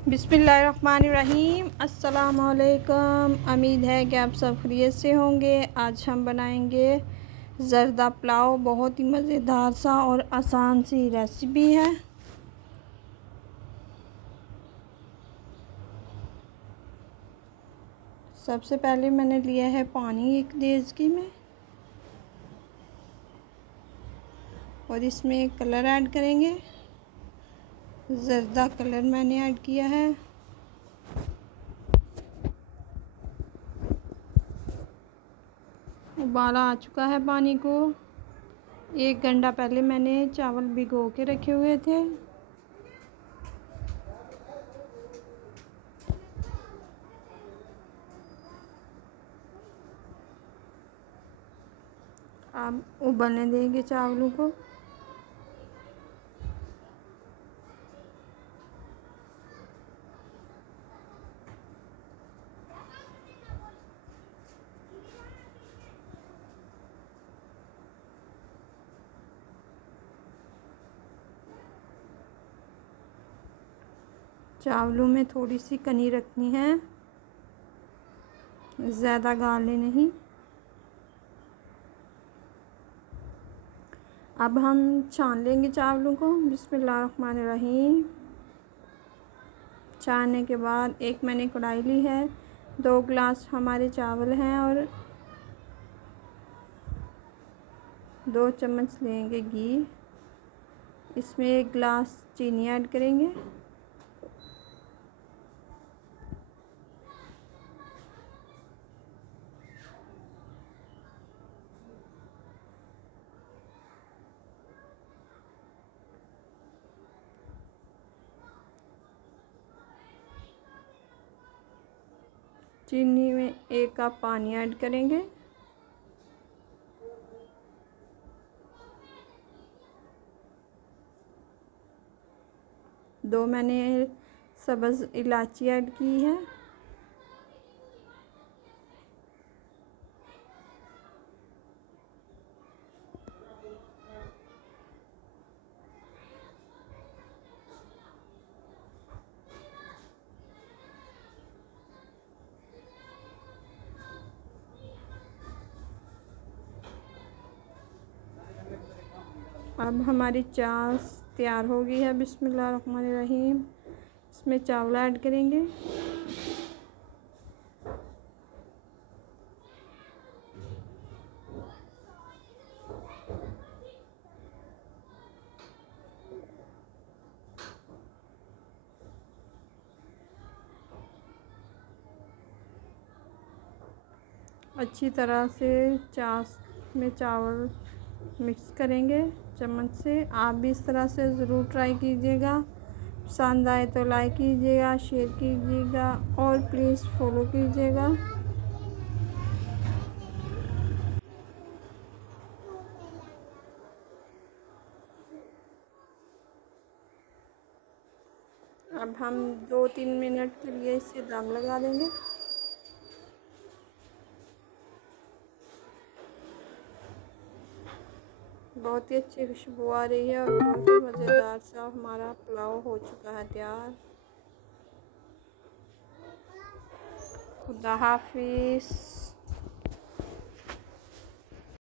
बिस्मिल्लाहिर्रहमानिर्रहीम। अस्सलामुअलैकुम। उम्मीद है कि आप सब खैरियत से होंगे। आज हम बनाएंगे ज़र्दा पुलाव। बहुत ही मज़ेदार सा और आसान सी रेसिपी है। सबसे पहले मैंने लिया है पानी एक देगची में और इसमें कलर ऐड करेंगे। ज़र्दा कलर मैंने ऐड किया है। उबाला आ चुका है पानी को। 1 घंटा पहले मैंने चावल भिगो के रखे हुए थे। अब उबलने देंगे चावलों को। चावलों में थोड़ी सी कनी रखनी है, ज़्यादा गाढ़े नहीं। अब हम छान लेंगे चावलों को। बिस्मिल्लाहिर्रहमानिर्रहीम। छानने के बाद एक मैंने कढ़ाई ली है। 2 गिलास हमारे चावल हैं और 2 चम्मच लेंगे घी। इसमें 1 गिलास चीनी ऐड करेंगे। चीनी में 1 कप पानी ऐड करेंगे। दो मैंने सब्ज़ इलायची ऐड की है। अब हमारी चाश तैयार हो गई है। बिस्मिल्लाहिर्रहमानिर्रहीम। इसमें चावल ऐड करेंगे। अच्छी तरह से चाश में चावल मिक्स करेंगे चम्मच से। आप भी इस तरह से ज़रूर ट्राई कीजिएगा। पसंद आए तो लाइक कीजिएगा, शेयर कीजिएगा और प्लीज़ फॉलो कीजिएगा। अब हम 2-3 मिनट के लिए इसे दम लगा देंगे। बहुत ही अच्छी खुशबू आ रही है और बहुत ही मज़ेदार सा हमारा पुलाव हो चुका है तैयार। खुदा हाफिज़।